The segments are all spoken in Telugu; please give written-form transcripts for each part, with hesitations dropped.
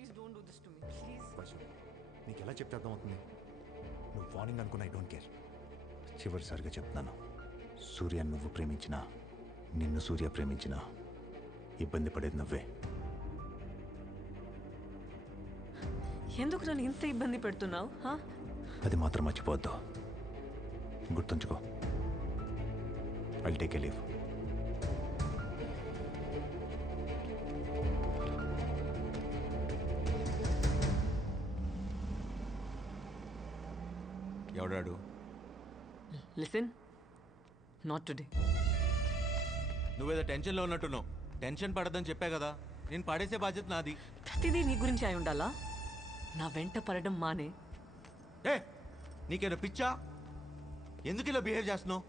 Please don't do this to me please. Vaishu నీకు ఎలా చెప్తే అర్థమవుతుంది? నువ్వు వార్నింగ్ అనుకున్న ఐ డోంట్ కేర్. చివరిసారిగా చెప్తున్నాను, సూర్య నువ్వు ప్రేమించినా నిన్ను సూర్య ప్రేమించినా ఇబ్బంది పడేది నువ్వే. ఎందుకు నన్ను ఇంత ఇబ్బంది పెడుతున్నావు? అది మాత్రం మర్చిపోవద్దు, గుర్తుంచుకో. I'll take a leave. ఎవడాడు? Listen, not today. నువ్వేదో టెన్షన్లో ఉన్నట్టున్నావు. టెన్షన్ పడద్దని చెప్పా కదా. నేను పడేసే బాధ్యత నాది. ప్రతిదీ నీ గురించి అయి ఉండాలా? నా వెంట పడడం మానే. ఏ నీకేదో పిచ్చా? ఎందుకు ఇలా బిహేవ్ చేస్తున్నావు?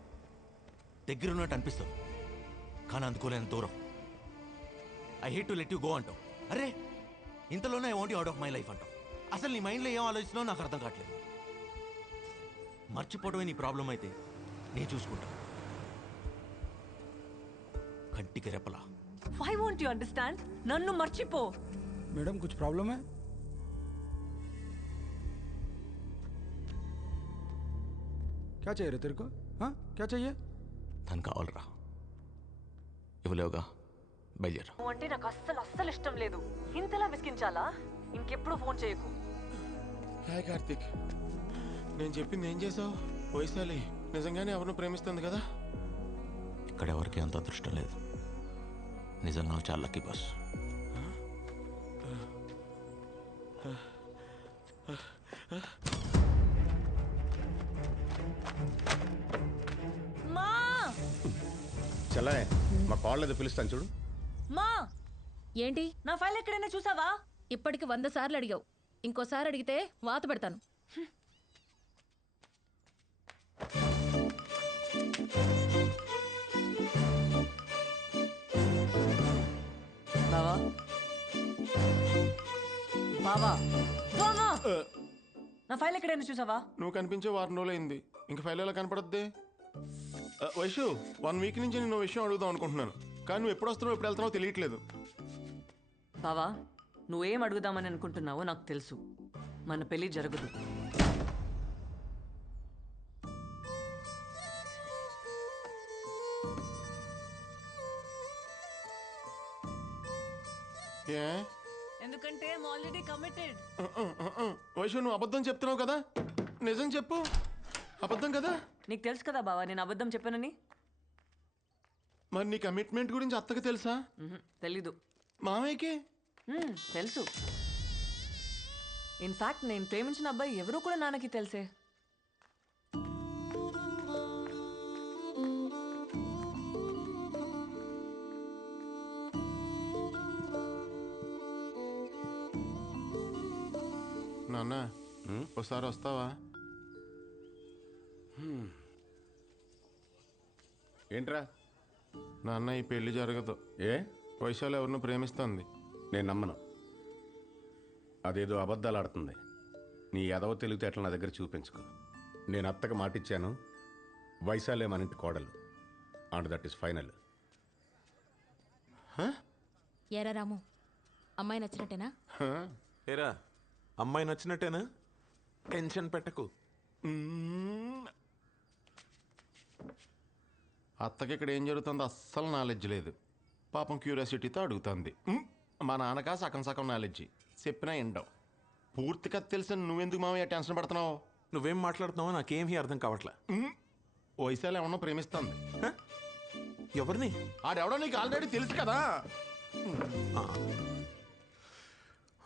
దగ్గర ఉన్నట్టు అనిపిస్తావు కానీ అందుకోలేని దూరం. I hate to let you go అంటావు. అరే ఇంతలోనే I want you out of my life అంటావు. అసలు నీ మైండ్లో ఏం ఆలోచిస్తున్నావు నాకు అర్థం కావట్లేదు. మర్చిపోవడమే నీ ప్రాబ్లం అయితే నేను చూసుకుంటా. కంటికి రెప్పలా. Why won't you understand? నన్ను మర్చిపో. मैडम कुछ प्रॉब्लम है? क्या चाहिए रे तेरे को? हाँ क्या चाहिए? తను కావాలరా. ఇవ్వలేవుగా, బయలుదేరా. నువ్వు అంటే నాకు అస్సలు ఇష్టం లేదు. ఇంతలా విసిగించాలా? ఇంకెప్పుడు ఫోన్ చేయకు. హాయ్ కార్తిక్, నేను చెప్పింది ఏం చేసావు? వైశాలి నిజంగానే ఎవరిని ప్రేమిస్తుంది కదా? ఇక్కడ ఎవరికి అంత అదృష్టం లేదు. నిజంగా చాలా లక్కీ బాస్. మా చల్లే, మా కాళ్ళు ఏదో పిలుస్తాను చూడు. మా ఏంటి? నా ఫైల్ ఎక్కడైనా చూసావా? ఇప్పటికి 100 సార్లు అడిగావు. ఇంకోసారి అడిగితే వాత పెడతాను. బావా బావా బావా, నా ఫైల్ ఎక్కడైనా చూసావా? నువ్వు కనిపించే వారం రోజులు అయింది, ఇంక ఫైల్ ఎలా కనపడద్ది? వైషు, 1 వీక్ నుంచి నేను విషయం అడుగుదాం అనుకుంటున్నాను, కానీ నువ్వు ఎప్పుడు వస్తున్నావు ఎప్పుడు వెళ్తున్నావు తెలియట్లేదు. బావా, నువ్వేం అడుగుదామని అనుకుంటున్నావో నాకు తెలుసు. మన పెళ్లి జరగదు. ఏ? ఎందుకంటే ఆల్రెడీ కమిటెడ్. వైషు, నువ్వు అబద్ధం చెప్తున్నావు కదా? నిజం చెప్పు, అబద్ధం కదా? నీకు తెలుసు కదా బావా నేను అబద్ధం చెప్పానని. మరి నీ కమిట్మెంట్ గురించి అత్తకు తెలుసా? తెలీదు. మామయ్యకి తెలుసు. ఇన్ఫాక్ట్ నేను ప్రేమించిన అబ్బాయి ఎవరో కూడా నాన్నకి తెలుసే. నాన్న, ఒకసారి వస్తావా? ఏంట్రా? నాన్న, ఈ పెళ్లి జరగదు. ఏ? వైశాలి ఎవరిని ప్రేమిస్తుంది. నేను నమ్మను. అదేదో అబద్ధాలు ఆడుతుంది. నీ ఎదవ తెలివితేటలు నా దగ్గర చూపించుకో. నేను అత్తకు మాటిచ్చాను, వైశాలే మన ఇంటి కోడలు. And that is final. ఏరా రాము, అమ్మాయి నచ్చినట్టేనా? ఏరా, అమ్మాయి నచ్చినట్టేనా? టెన్షన్ పెట్టకు. అత్తకి ఇక్కడ ఏం జరుగుతుందో అస్సలు నాలెడ్జ్ లేదు. పాపం క్యూరియాసిటీతో అడుగుతుంది. మా నాన్నకా సగం సగం నాలెడ్జి, చెప్పినా ఎండవు. పూర్తిగా తెలిసి నువ్వెందుకు మామయ్య టెన్షన్ పడుతున్నావు? నువ్వేం మాట్లాడుతున్నావో నాకేమీ అర్థం కావట్లే. వైశాలి ఏమన్నా ప్రేమిస్తుంది. ఎవరిని? ఆడెవడో నీకు ఆల్రెడీ తెలుసు కదా.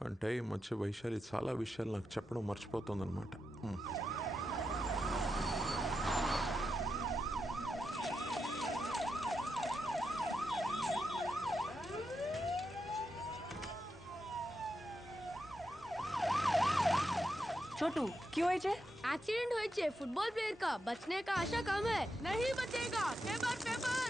అంటే ఈ మధ్య వైశాలి చాలా విషయాలు నాకు చెప్పడం మర్చిపోతుందన్నమాట. छोटू क्यों है? एक्सीडेंट हुए फुटबॉल प्लेयर का बचने का आशा कम है, नहीं बचेगा। Paper paper.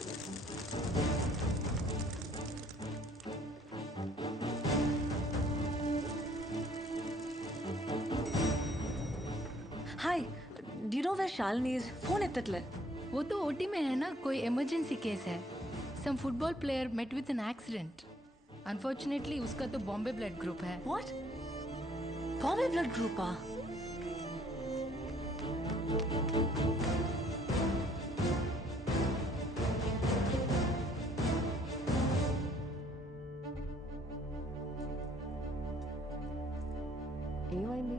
Hi, do you know where Shalini is? Phone एत्तट्ले. वो तो ओटी में है ना, कोई इमरजेंसी केस है. Some football player met with an accident. Unfortunately उसका तो बॉम्बे ब्लड ग्रुप है। What? Bombay blood group ah? ఏమైంది?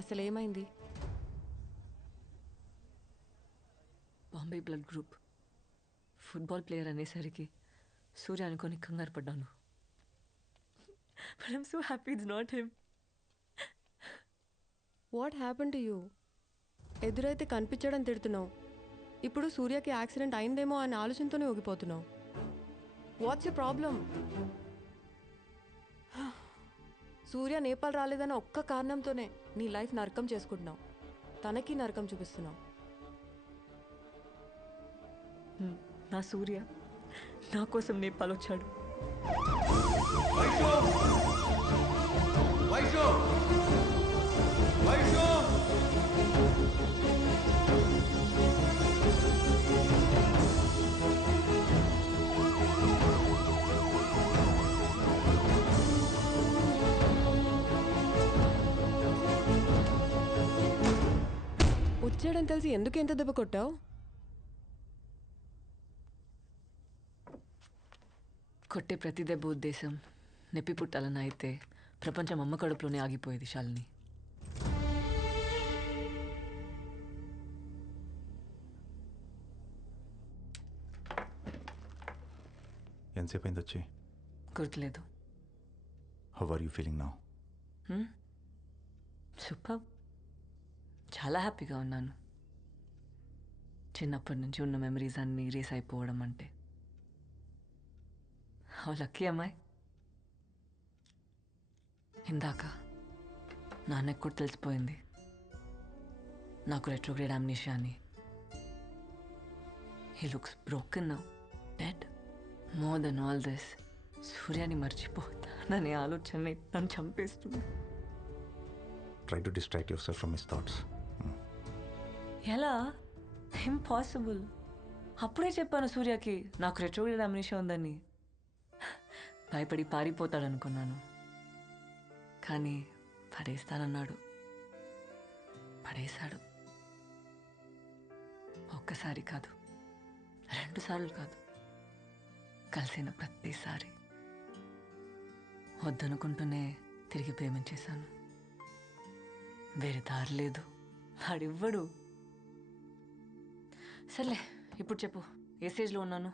అసలు ఏమైంది? Bombay blood group football player అనేసరికి సూర్య అనుకొని కంగారు పడ్డాను. But I'm so happy it's not him. What happen to you? ఎదురైతే కనిపించడం తిడుతున్నావు, ఇప్పుడు సూర్యకి యాక్సిడెంట్ అయిందేమో అనే ఆలోచనతోనే ఊగిపోతున్నావు. What's you problem? Surya Nepal రాలేదన్న ఒక్క కారణంతోనే నీ లైఫ్ నరకం చేసుకుంటున్నావు, తనకి నరకం చూపిస్తున్నావు. నా సూర్య నా కోసం నేపాల్ వచ్చాడు. వచ్చాడని తెలిసి ఎందుకు ఎంత దెబ్బ కొట్టావు? కొట్టే ప్రతి దెబ్బ ఉద్దేశం నొప్పి పుట్టాలని అయితే ప్రపంచం అమ్మ కడుపులోనే ఆగిపోయేది శాలిని. ఎంతసేపు అయింది వచ్చి? గుర్తులేదు. How are you feeling now? Super. చాలా హ్యాపీగా ఉన్నాను. చిన్నప్పటి నుంచి ఉన్న మెమరీస్ అన్నీ రేస్ అయిపోవడం అంటే హౌ లక్కీ అమ్మాయి. ఇందాక నాన్నకు కూడా తెలిసిపోయింది నాకు రెట్రోగ్రేడ్ అమ్నీషియా అని. He looks broken now, dead. More than all this, సూర్యాని మర్చిపోతాననే ఆలోచన నన్ను చంపేస్తుంది. Try to distract yourself from his thoughts. ఎలా? ఇంపాసిబుల్. అప్పుడే చెప్పాను సూర్యకి నాకు రెట్రోగ్రేడ్ అమ్నీషియా ఉందని. భయపడి పారిపోతాడనుకున్నాను, కానీ పడేస్తానన్నాడు. పడేశాడు. ఒక్కసారి కాదు, 2 సార్లు కాదు, కలిసిన ప్రతిసారి. వద్దనుకుంటూనే తిరిగి ప్రేమించేశాను. వేరే దారి లేదు, వాడివ్వడు. సర్లే, ఇప్పుడు చెప్పు, ఏ స్టేజ్లో ఉన్నాను?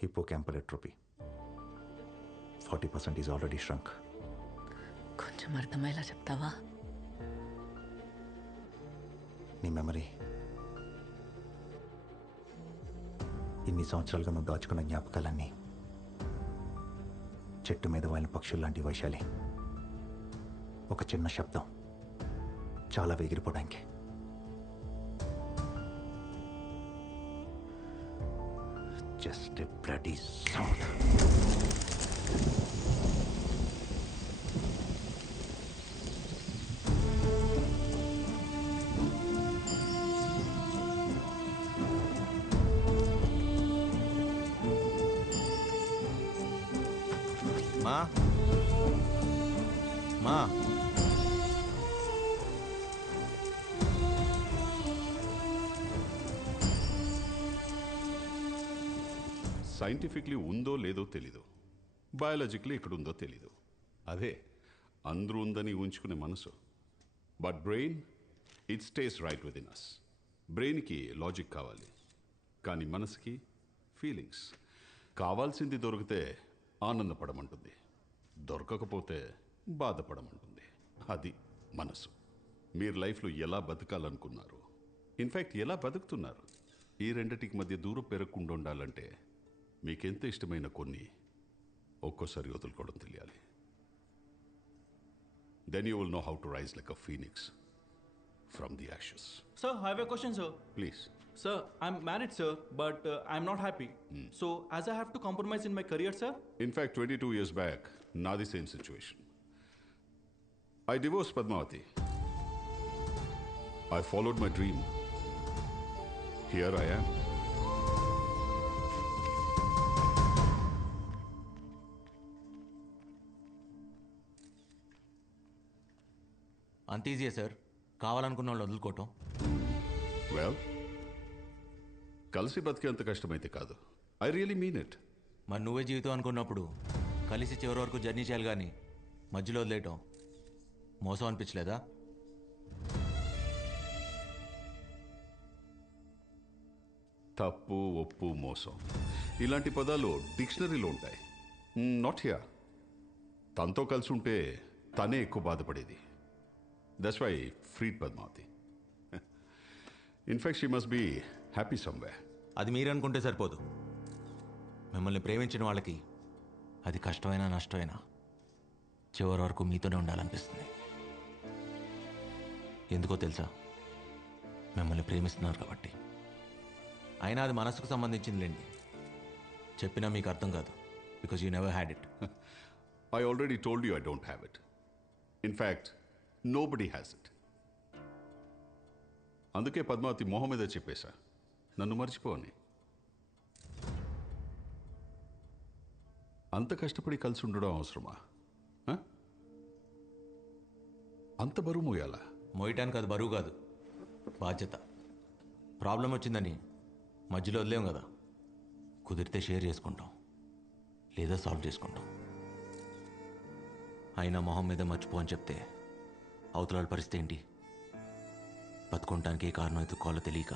Hippocampal atrophy 40% is already shrunk. కొంచెం అర్థమయ్యేలా చెప్తావా? నీ మెమరీ, ఇన్ని సంవత్సరాలుగా నువ్వు దాచుకున్న జ్ఞాపకాలన్నీ చెట్టు మీద వాలిన పక్షులు లాంటి వైశాలి. ఒక చిన్న శబ్దం చాలా ఎగిరిపోవడానికి. Just a bloody sound. మా మా సైంటిఫిక్లీ ఉందో లేదో తెలీదు, బయాలజిక్లీ ఇక్కడ ఉందో తెలీదు. అదే అందరూ ఉందని ఉంచుకునే మనసు. But brain, it stays right within us. బ్రెయిన్కి లాజిక్ కావాలి, కానీ మనసుకి ఫీలింగ్స్. కావాల్సింది దొరికితే ఆనందపడమంటుంది, దొరకకపోతే బాధపడమంటుంది. అది మనసు. మీరు లైఫ్లో ఎలా బతకాలనుకున్నారు, ఇన్ఫ్యాక్ట్ ఎలా బతుకుతున్నారు, ఈ రెండిటికి మధ్య దూరం పెరగకుండా ఉండాలంటే మీకెంత ఇష్టమైన కొన్ని ఒక్కోసారి వదులుకోవడం తెలియాలి. Then you will know how to rise like a phoenix from the ashes. Sir, I have a question, sir. Please. Sir, I'm married, sir, but I'm not happy. So, as I have to compromise in my career, sir. In fact, 22 years back, now the same situation. I divorced Padmavati. I followed my dream. Here I am. అంత ఈజీయే సార్, కావాలనుకున్న వాళ్ళు వదులుకోవటం. వెల్, కలిసి బతికేంత కష్టమైతే కాదు. I really mean it. మరి నువ్వే జీవితం అనుకున్నప్పుడు కలిసి చివరి వరకు జర్నీ చేయాలి కానీ మధ్యలో వదిలేయటం మోసం అనిపించలేదా? తప్పు, ఒప్పు, మోసం ఇలాంటి పదాలు డిక్షనరీలో ఉంటాయి. Not here. తనతో కలిసి ఉంటే తనే ఎక్కువ బాధపడేది. That's why freed Padmavathi. In fact she must be happy somewhere. అది మీరు అనుకుంటే సరిపోదు. మిమ్మల్ని ప్రేమించిన వాళ్ళకి అది కష్టమైనా నష్టమైనా చివరి వరకు మీతోనే ఉండాలనిపిస్తుంది. ఎందుకో తెలుసా? మిమ్మల్ని ప్రేమిస్తున్నారు కాబట్టి. అయినా అది మనసుకు సంబంధించిందిలేండి. చెప్పినా మీకు అర్థం కాదు. Because you never had it. I already told you I don't have it. In fact nobody has it. అందుకే పద్మావతి మొహం మీద చెప్పేశా, నన్ను మర్చిపోని. అంత కష్టపడి కలిసి ఉండడం అవసరమా? అంత బరువు మోయాలా? మోయటానికి అది బరువు కాదు, బాధ్యత. ప్రాబ్లం వచ్చిందని మధ్యలో వదిలేం కదా. కుదిరితే షేర్ చేసుకుంటాం, లేదా సాల్వ్ చేసుకుంటాం. అయినా మొహం మీద మర్చిపో అని చెప్తే అవతల పరిస్థితి ఏంటి? బతుకుంటానికి ఏ కారణం ఎత్తుకోవాలో తెలియక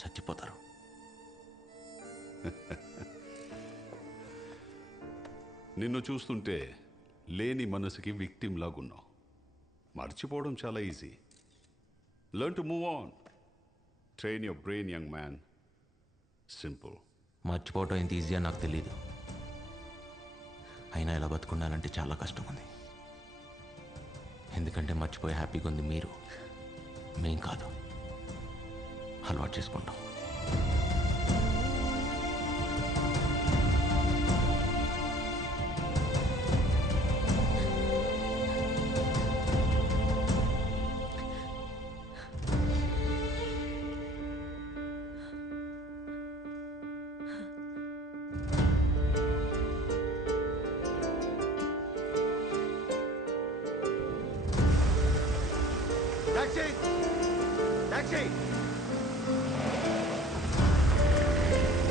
చచ్చిపోతారు. నిన్ను చూస్తుంటే లేని మనసుకి విక్టిమ్ లాగున్నావు. మర్చిపోవడం చాలా easy. Learn to move on. Train your brain young man. Simple. మర్చిపోవటం ఎంత ఈజీ అని నాకు తెలియదు. అయినా ఇలా బతుకుండాలంటే చాలా కష్టం ఉంది. ఎందుకంటే మర్చిపోయి హ్యాపీగా ఉంది మీరు, మేం కాదు. అలవాటు చేసుకుంటాం.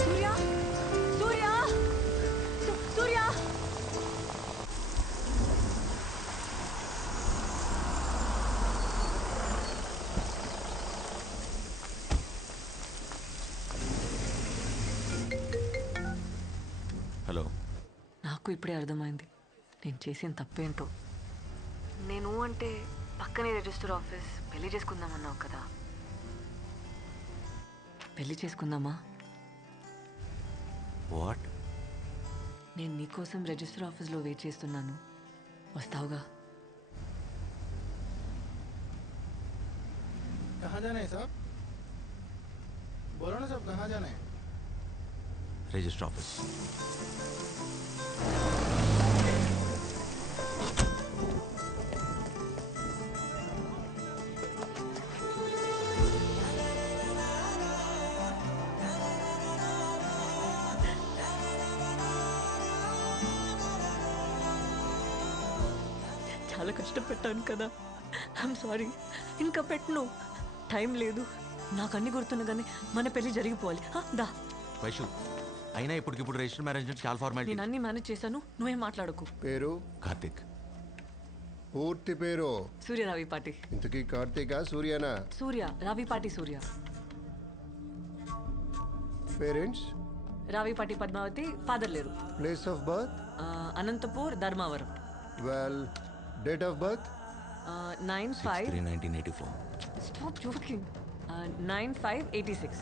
సూర్య, సూర్య, సూర్య. హలో. నాకు ఇప్పుడే అర్థమైంది నేను చేసిన తప్పేంటో. నేను అంటే పక్కనే రిజిస్టర్ ఆఫీస్, పెళ్లి చేసుకుందామన్నావు కదా. పెళ్లి చేసుకుందామా? వాట్? నేను నీకోసం రిజిస్టర్ ఆఫీస్లో వెయిట్ చేస్తున్నాను, వస్తావుగా? कहाँ जाना है साहब? बोलो ना साहब, कहाँ जाना है? Register office. చాలా కష్టపెట్టాను కదా. I'm sorry. ఇంకా పెట్టను, టైం లేదు. నాకు అన్ని గుర్తున్నగానే మన పెళ్లి జరిగిపోవాలి. దా. వైషు, అయినా ఇప్పటికిప్పుడు రిజిస్టర్ మ్యారేజ్ నుంచి చాలా ఫార్మాలిటీ. నేను అన్ని మేనేజ్ చేశాను, నువ్వేం మాట్లాడకు. పేరు? కార్తిక్. పూర్తి పేరు? సూర్య రావిపాటి. ఇంతకీ కార్తీకా సూర్యనా? సూర్య రావిపాటి సూర్య. పేరెంట్స్? రావిపాటి పద్మావతి, ఫాదర్ లేరు. Place of birth? Anantapur, Dharmavaram. Well, date of birth? 9/5/1984. Stop joking. 9/5/86.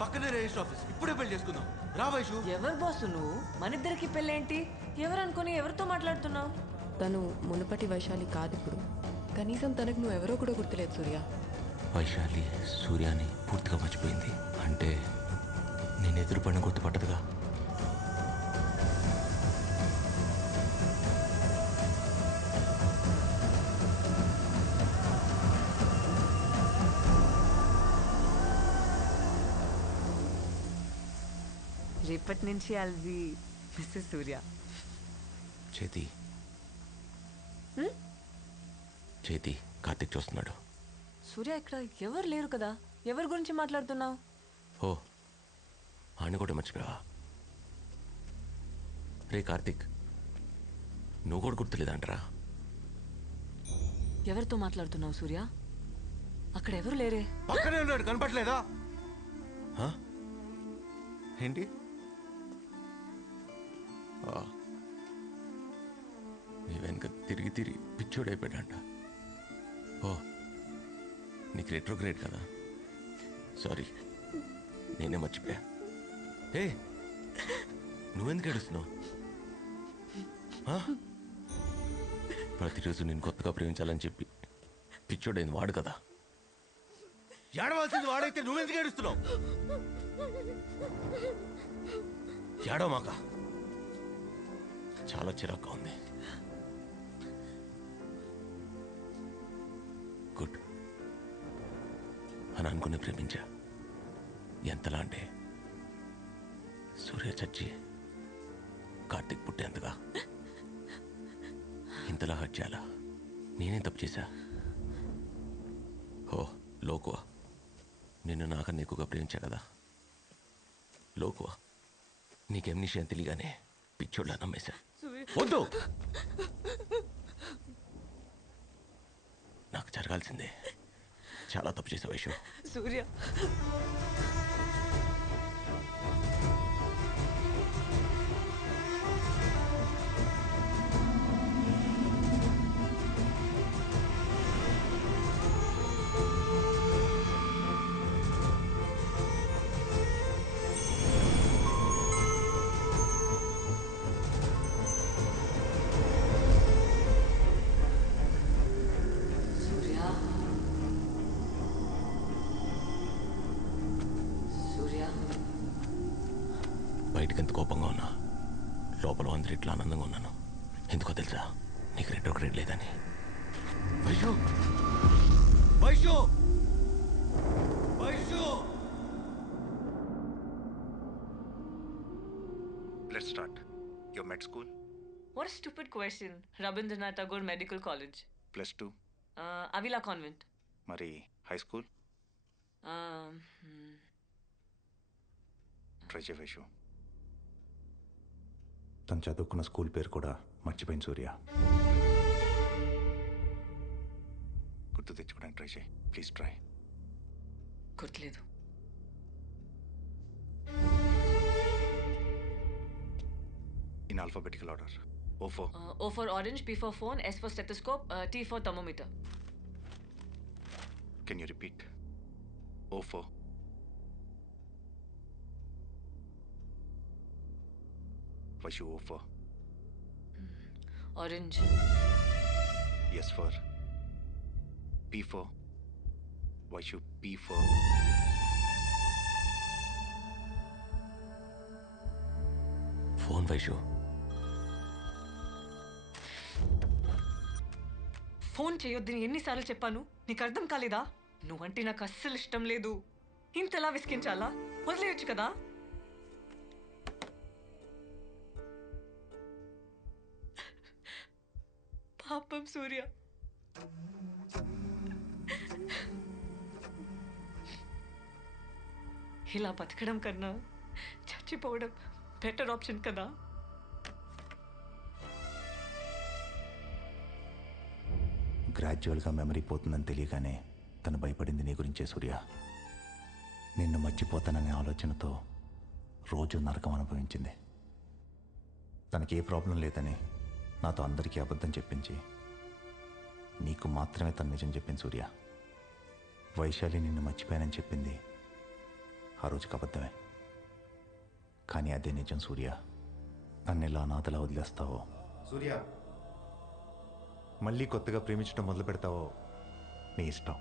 పక్కనే రిజిస్టర్ ఆఫీస్. ఇప్పుడే పెళ్లి చేసుకుందాం. రా వైషు. ఎవరు బాసు నువ్వు? మన ఇద్దరికి పెళ్ళేంటి? ఎవరు అనుకుని ఎవరితో మాట్లాడుతున్నావు? తను మునుపటి వైశాలి కాదు ఇప్పుడు. కనీసం తనకు నువ్వు ఎవరో కూడా గుర్తులేదు సూర్య. వైశాలి సూర్యాని పూర్తిగా మర్చిపోయింది అంటే నేను ఎదురు పడిన గుర్తుపట్టదుగా. రేపటి నుంచి ఐల్ బి మిస్సెస్ సూర్య. చేతి చేతి కార్తిక్ చూస్తున్నాడు. సూర్య ఇక్కడ ఎవరు లేరు కదా, ఎవరి గురించి మాట్లాడుతున్నావు? ఓ ఆయన కూడా మర్చిపోయావా? రే కార్తిక్, నువ్వు కూడా గుర్తులేదంటరా? ఎవరితో మాట్లాడుతున్నావు సూర్య? అక్కడ ఎవరు లేరే. పక్కనే ఉన్నాడు, కనపట్లేదా? ఏంటి? నీ వెనుక తిరిగి తిరిగి పిచ్చోడైపోయాడంట. ఓ నీకు రెట్రోగ్రేడ్ కదా, సారీ నేనే మర్చిపోయా. ఏ నువ్వెందుకు ఏడుస్తున్నావు? ప్రతిరోజు నేను కొత్తగా ప్రేమించాలని చెప్పి పిచ్చోడైంది వాడు కదా. ఏడవలసింది వాడైతే నువ్వెందుకు ఏడుస్తున్నావు? ఏడవమాక, చాలా చిరాగ్గా ఉంది. గుడ్ అని అనుకుని ప్రేమించా. ఎంతలా అంటే సూర్య చచ్చి కార్తిక్ పుట్టేంతగా. ఇంతలా హర్ట్ చేయాలా? నేనేం తప్పు చేశా? ఓ లోకువా, నిన్ను నాకన్నా ఎక్కువగా ప్రేమించా కదా. లోకువా, నీకేం విషయం తెలియగానే పిచ్చోళ్ళ నమ్మేశా. వద్దు, నాకు జరగాల్సిందే. చాలా తప్పు చేసా వైషు. సూర్య బయటకు ఎంత కోపంగా ఉన్నా లోపల అందరూ ఇట్లా ఆనందంగా ఉన్నాను. ఎందుకో తెలుసా? నీకు రెట్రోగ్రేడ్ లేదని. Vaishu Vaishu Vaishu Let's start. Your med school? What a stupid question. Rabindranath Tagore Medical College. +2. Avila Convent. మరి హై స్కూల్? ట్రై చేయవేషు. తను చదువుకున్న స్కూల్ పేరు కూడా మర్చిపోయింది సూర్య. గుర్తు తెచ్చుకోవడానికి ట్రై చేయి ప్లీజ్. ట్రై. గుర్తులేదు. In alphabetical order. O for? O for orange, P for phone, S for stethoscope, T for thermometer. Can you repeat? O for? Vaishu, O for? Orange. S for? P for? Vaishu, P for? Phone Vaishu. Phone చేయొద్దని ఎన్నిసార్లు చెప్పాను? నీకు అర్థం కాలేదా? నువ్వంటే నాకు అస్సలు ఇష్టం లేదు. ఇంతలా విసిగించాలా? వదిలేయొచ్చు కదా. పాపం సూర్య. ఇలా బతకడం కన్నా చచ్చిపోవడం బెటర్ ఆప్షన్ కదా. గ్రాడ్యువల్గా మెమరీ పోతుందని తెలియగానే తను భయపడింది నీ గురించే సూర్య. నిన్ను మర్చిపోతాననే ఆలోచనతో రోజు నరకం అనుభవించింది. తనకి ఏ ప్రాబ్లం లేదని నాతో అందరికీ అబద్ధం చెప్పించి నీకు మాత్రమే తను నిజం చెప్పింది సూర్య. వైశాలి నిన్ను మర్చిపోయానని చెప్పింది ఆ రోజుకి అబద్ధమే. కానీ అదే నిజం సూర్య. నన్ను ఇలా అనాథలా వదిలేస్తావో సూర్య, మళ్ళీ కొత్తగా ప్రేమించడం మొదలు పెడతావో నీ ఇష్టం.